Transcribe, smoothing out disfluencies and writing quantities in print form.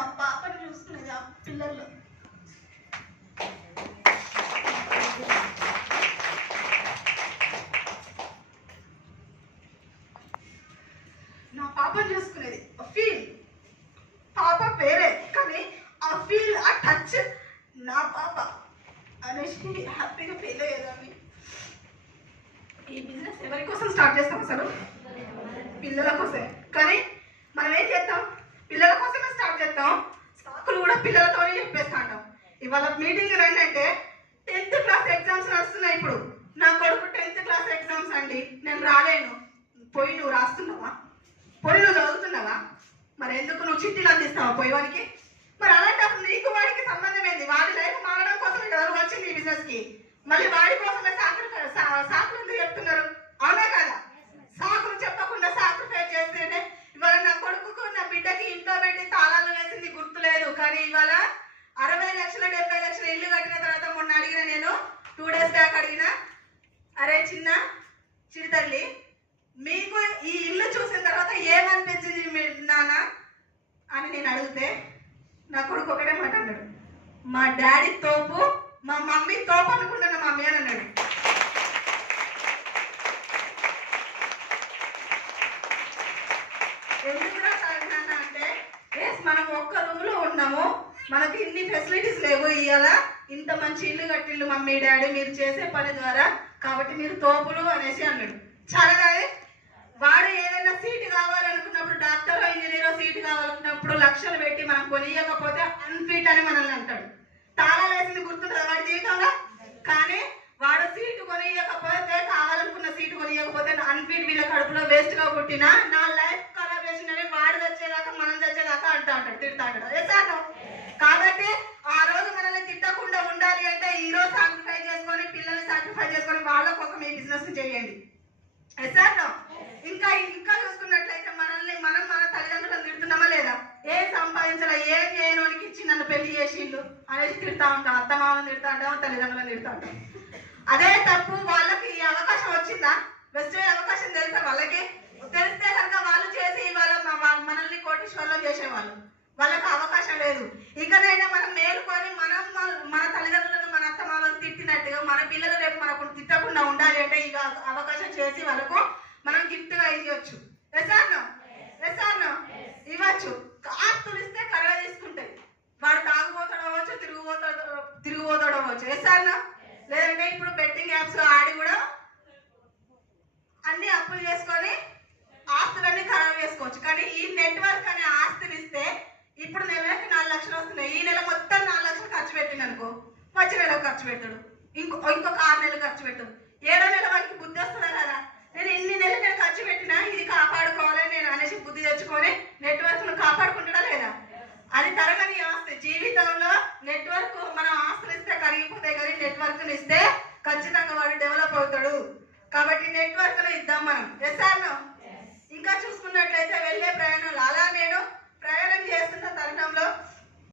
నా పాపని చూసుకునేది ఆ పిల్లల్లో. నా పాపని చూసుకునేది ఫీల్, పాప వేరే కానీ ఆ ఫీల్, ఆ టచ్ నా పాప అనేసి హ్యాపీగా ఫీల్ అయ్యేదాన్ని. ఈ బిజినెస్ ఎవరి కోసం స్టార్ట్ చేస్తాం అసలు? పిల్లల కోసమే. కానీ మనం ఏం చేస్తాం? పిల్లల కోసమే స్టార్ట్ చేస్తాం. సాకులు కూడా పిల్లలతోనే చెప్పేస్తా ఉంటాం. ఇవాళ మీటింగ్ రండి అంటే 10th క్లాస్ ఎగ్జామ్స్ వస్తున్నాయి. ఇప్పుడు నా కొడుకు 10th క్లాస్ ఎగ్జామ్స్ అండి, నేను రాలేను. పోయి నువ్వు రాస్తున్నావా? పోయి నువ్వు చదువుతున్నావా? మరి ఎందుకు నువ్వు చిట్టీలు అందిస్తావా పోయి వాడికి? మరి అలాంటప్పుడు నీకు వాడికి సంబంధం ఏంది? వాడి లైఫ్ మారడం కోసమే కదా నువ్వు వచ్చింది ఈ బిజినెస్ కి. మళ్ళీ వాడి కోసమే సాకులు ఎందుకు చెప్తున్నారు? అవునా కదా? సాకులు చెప్పకుండా సాక్రిఫైస్ చేస్తేనే ఇవాళ నా కొడుకు నా బిడ్డకి ఇంట్లో పెట్టి తాళాలు వేసింది గుర్తులేదు. కానీ ఇవాళ 60 లక్షలు 70 లక్షలు ఇల్లు కట్టిన తర్వాత మొన్న అడిగిన, నేను 2 days బ్యాక్ అడిగిన, అరే చిడి తల్లి మీకు ఈ ఇల్లు చూసిన తర్వాత ఏమనిపించింది నాన్న అని నేను అడిగితే నా కొడుకు ఒకటే మాట అన్నాడు, మా డాడీ తోపు, మా మమ్మీ తోపు అనుకుంటున్నా మమ్మీ అని అన్నాడు. ఎందుకు నాన్న అంటే, మనం ఒక్క రూమ్ లో ఉన్నాము, మనకి ఇన్ని ఫెసిలిటీస్ లేవు, ఇవాళ ఇంత మంచి ఇల్లు కట్టిల్లు మమ్మీ డాడీ మీరు చేసే పని ద్వారా, కాబట్టి మీరు తోపులు అనేసి అన్నాడు. చాలా కాదు, వాడు ఏదైనా సీటు కావాలనుకున్నప్పుడు, డాక్టర్ ఇంజనీర్ సీటు కావాలనుకున్నప్పుడు లక్షలు పెట్టి మనం కొనియకపోతే అన్ఫిట్ అని మనల్ని అంటాడు. తాళాలు వేసింది గుర్తుంటుంది వాడి జీవితంలో. కానీ వాడు సీటు కొనియకపోతే, కావాలనుకున్న సీటు కొనియకపోతే అన్ఫిట్, వీళ్ళ కడుపులో వేస్ట్ గా పుట్టిన నా లైఫ్ ఖరాబ్ చేసిందని వాడు తెచ్చేదాకా మనం తెచ్చేదాకా అంటా అంటాడు, తిడతా అంటాడు. ఎసాను కాబట్టి ఆ రోజు మనల్ని తిట్టకుండా ఉండాలి అంటే ఈ రోజు సాక్రిఫైస్ చేసుకొని, పిల్లల్ని సాక్రిఫైస్ చేసుకొని వాళ్ళ కోసం ఈ బిజినెస్ చేయండి. ఎసాను ఇంకా చూసుకున్నట్లయితే మనం మన తల్లిదండ్రులను తిడుతున్నామా లేదా? ఏం సంపాదించాలా, ఏం చేయనోనికి ఇచ్చి నన్ను పెళ్లి చేసిండు అనేసి తిడతా ఉంటాం. అత్తమామని తిడతా ఉంటాం, తల్లిదండ్రులను తిడతా ఉంటాం. అదే తప్పు. వాళ్ళకి ఈ అవకాశం వచ్చిందా? వచ్చే అవకాశం తెలుసా వాళ్ళకి? తెలిస్తే కనుక వాళ్ళు చేసి ఇవాళ మనల్ని కోటీశ్వరులను చేసేవాళ్ళు. వాళ్ళకి అవకాశం లేదు. ఇకనైనా మనం మేలుకొని మన తల్లిదండ్రులను, మన అత్తమామలను తిట్టినట్టుగా మన పిల్లలు రేపు మనకు తిట్టకుండా ఉండాలి అంటే ఇక అవకాశం చేసి వాళ్ళకు మనం గిఫ్ట్ గా ఇవ్వచ్చు. ఇవ్వచ్చు. ఆస్తులు ఇస్తే కరగా తీసుకుంటాయి. వాడు తాగుపోతాడు అవ్వచ్చు, తిరిగిపోతాడు అవ్వచ్చు. ఎస్ఆర్నా? లేదంటే ఇప్పుడు బెట్టింగ్ యాప్స్ ఆడి కూడా అన్ని అప్పులు చేసుకొని ఆస్తులన్నీ ఖరాబ్ చేసుకోవచ్చు. కానీ ఈ నెట్వర్క్ అనే ఆస్తిని ఇస్తే ఇప్పుడు నెలకి 4 లక్షలు వస్తున్నాయి. ఈ నెల మొత్తం 4 లక్షలు ఖర్చు పెట్టింది అనుకో, వచ్చే నెలకు ఖర్చు పెడతాడు, ఇంకొక 6 నెలలు ఖర్చు పెట్టాడు. 7వ నెల వాడికి బుద్ధి వస్తుందా కదా, నేను ఇన్ని నెలలు నేను ఖర్చు పెట్టినా ఇది కాపాడుకోవాలి నేను అనేసి బుద్ధి తెచ్చుకొని నెట్వర్క్ ను కాపాడుకుంటాడా లేదా? అది తరగని ఆస్తి. జీవితంలో నెట్వర్క్, మనం ఆస్తులు ఇస్తే కరిగిపోతాయి కానీ నెట్వర్క్ ని ఇస్తే ఖచ్చితంగా వాడు డెవలప్ అవుతాడు. కాబట్టి నెట్వర్క్ ను ఇద్దాం మనం. ఎస్ఆర్ను ఇంకా చూసుకున్నట్లయితే వెళ్ళే ప్రయాణాలు, అలా నేను ప్రయాణం చేస్తున్న తరుణంలో